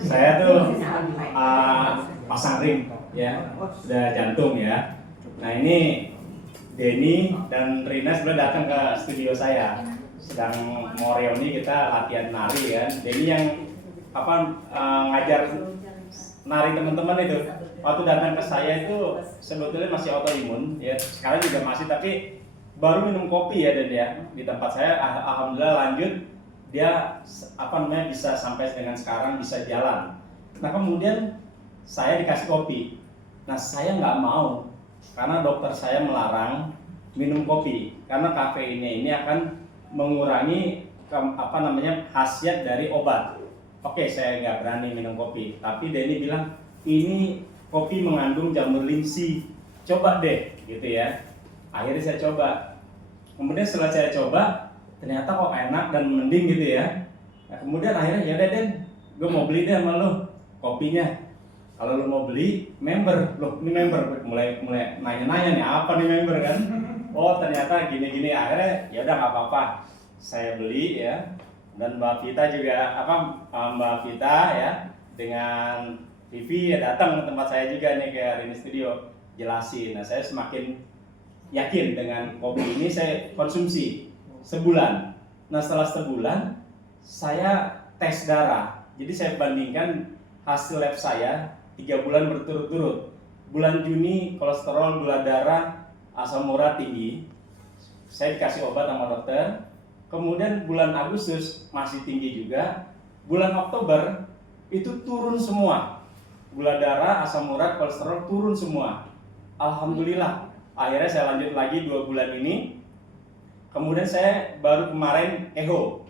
Saya tuh pasang ring ya, udah jantung ya. Nah ini Denny dan Rina sebenarnya datang ke studio saya, sedang mau reuni kita latihan nari kan. Denny yang ngajar nari teman-teman itu. Waktu datang ke saya itu sebetulnya masih autoimun ya, sekarang juga masih, tapi baru minum kopi ya, dan ya di tempat saya alhamdulillah lanjut, dia bisa sampai dengan sekarang bisa jalan. Nah kemudian saya dikasih kopi. Nah saya nggak mau karena dokter saya melarang minum kopi karena kafeinnya ini akan mengurangi khasiat dari obat. Oke, saya nggak berani minum kopi, tapi Denny bilang ini kopi mengandung jamur linsi, coba deh gitu ya. Akhirnya saya coba. Kemudian setelah saya coba, ternyata kok enak dan mending gitu ya. Nah, kemudian akhirnya ya udah Den, gue mau beli deh sama lo kopinya. Kalau lo mau beli member, loh ini member, mulai nanya-nanya nih apa nih member kan? Oh ternyata gini-gini. Akhirnya ya udah nggak apa-apa, saya beli ya. Dan Mbak Vita juga Mbak Vita ya dengan Vivi ya datang ke tempat saya juga nih ke Rini Studio jelasin. Nah saya semakin yakin dengan kopi ini saya konsumsi sebulan. Nah setelah sebulan saya tes darah. Jadi saya bandingkan hasil lab saya 3 bulan berturut-turut. Bulan Juni kolesterol, gula darah, asam urat tinggi. Saya dikasih obat sama dokter. Kemudian bulan Agustus masih tinggi juga. Bulan Oktober itu turun semua. Gula darah, asam urat, kolesterol turun semua. Alhamdulillah. Akhirnya saya lanjut lagi 2 bulan ini. Kemudian saya baru kemarin echo.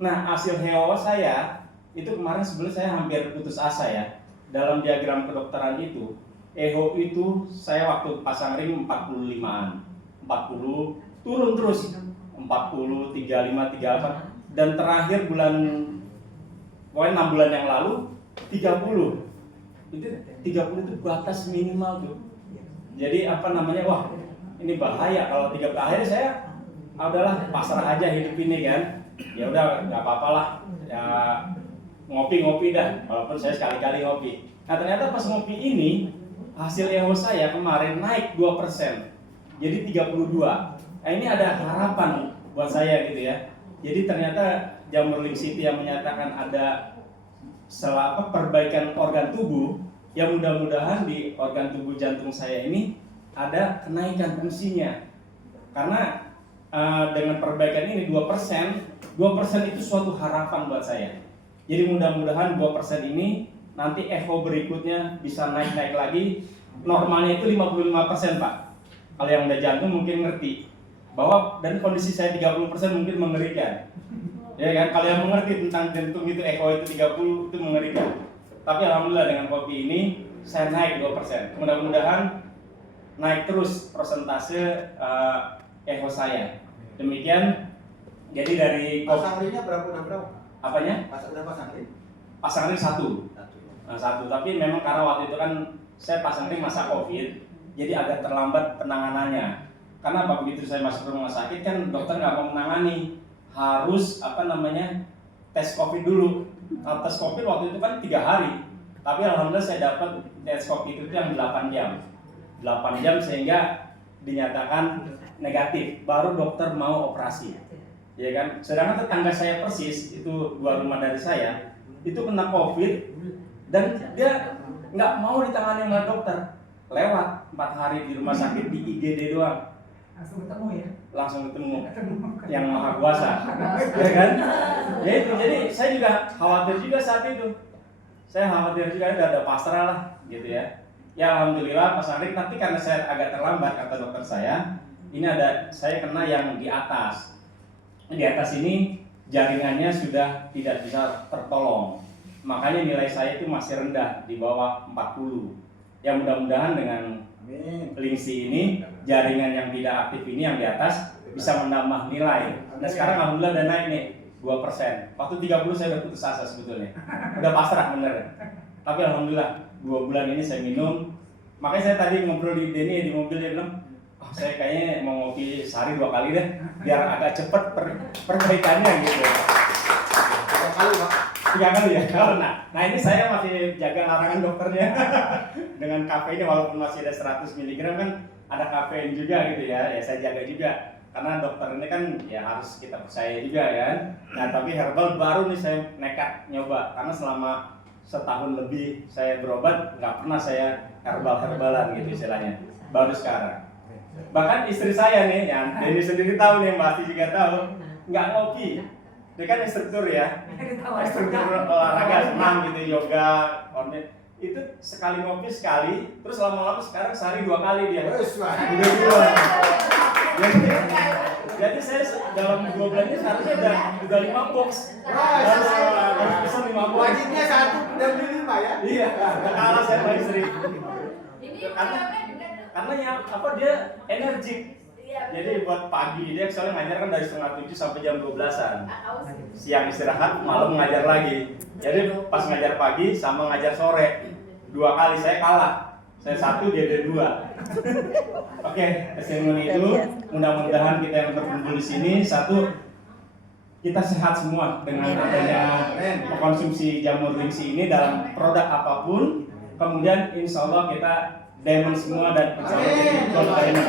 Nah hasil echo saya itu kemarin sebenarnya saya hampir putus asa ya. Dalam diagram kedokteran itu, echo itu saya waktu pasang ring 45-an, 40 turun terus 40, 35, 38, dan terakhir pokoknya 6 bulan yang lalu 30. Itu 30 itu batas minimal tuh. Jadi wah ini bahaya kalau 30. Akhirnya saya udahlah pasrah aja hidup ini kan. Ya udah nggak apa-apa lah. Ya ngopi-ngopi dah, walaupun saya sekali-kali ngopi. Nah ternyata pas ngopi ini hasil echo saya kemarin naik 2%, jadi 32. Nah ini ada harapan buat saya gitu ya. Jadi ternyata jamur linksiti yang menyatakan ada perbaikan organ tubuh, yang mudah-mudahan di organ tubuh jantung saya ini ada kenaikan fungsinya. Karena dengan perbaikan ini 2% itu suatu harapan buat saya. Jadi mudah-mudahan 2% ini nanti echo berikutnya bisa naik-naik lagi. Normalnya itu 55% Pak. Kalau yang udah jantung mungkin ngerti bahwa, dan kondisi saya 30% mungkin mengerikan. Ya kan, kalau yang mengerti tentang jantung itu echo itu 30 itu mengerikan. Tapi alhamdulillah dengan kopi ini saya naik 2%. Mudah-mudahan naik terus persentase echo saya. Demikian. Jadi dari pasang ringnya berapa? Apanya? Pasang ring? Pasang ring satu. Tapi memang karena waktu itu kan saya pasang ring masa COVID, jadi agak terlambat penanganannya. Karena begitu saya masuk ke rumah sakit kan dokter nggak mau menangani, harus tes COVID dulu. Nah, tes COVID waktu itu kan 3 hari, tapi alhamdulillah saya dapat tes COVID itu yang 8 jam. 8 jam sehingga dinyatakan negatif, baru dokter mau operasi. Ya kan, sedangkan tetangga saya persis itu 2 rumah dari saya itu kena COVID dan dia nggak mau ditangani oleh dokter, lewat 4 hari di rumah sakit di IGD doang, langsung ketemu yang maha kuasa, ya kan? Ya itu, jadi saya juga khawatir juga saat itu, udah ada pasrah lah gitu ya. Ya alhamdulillah pasang ring, tapi karena saya agak terlambat kata dokter saya, ini saya kena yang di atas. Di atas ini jaringannya sudah tidak bisa tertolong, makanya nilai saya itu masih rendah di bawah 40. Ya mudah-mudahan dengan lingsi ini, jaringan yang tidak aktif ini yang di atas bisa menambah nilai. Nah sekarang alhamdulillah udah naik nih 2%. Waktu 30 saya udah putus asa sebetulnya, udah pasrah bener. Tapi alhamdulillah 2 bulan ini saya minum. Makanya saya tadi ngobrol di Denny di mobil, dia bilang, saya kayaknya mau ngopi sehari 2 kali deh, biar agak cepet perbaikannya gitu. Berapa kali Pak? 3 kali ya. Nah ini saya masih jaga larangan dokternya dengan kafein walaupun masih ada 100 mg kan ada kafein juga gitu ya. Ya saya jaga juga karena dokter ini kan ya harus kita percaya juga kan. Nah tapi herbal baru nih saya nekat nyoba karena selama setahun lebih saya berobat nggak pernah saya herbalan gitu istilahnya. Baru sekarang. Bahkan istri saya nih, ya Denny sendiri tahu nih, Mbak Asti juga tahu, nggak ngopi. Dia kan instruktur ya, instruktur olahraga senam gitu, yoga, itu sekali ngopi sekali, terus lama-lama sekarang sehari 2 kali dia. Udah 2. Jadi saya dalam 2 bulan ini seharusnya udah 5 box. Harus pesan 5 box. Wajibnya 1 udah beli 5 ya? Iya, kalah saya sama istri. Karena yang dia energik. Jadi buat pagi dia soalnya ngajar kan dari setengah 7 sampai jam 12-an. Siang istirahat, malam ngajar lagi. Jadi pas ngajar pagi sama ngajar sore 2 kali saya kalah. Saya 1, dia ada 2. Oke, testimoni itu mudah-mudahan kita yang berkumpul di sini kita sehat semua dengan adanya mengkonsumsi jamur lingsi ini dalam produk apapun. Kemudian insya Allah kita diamond semua dan insya Allah kita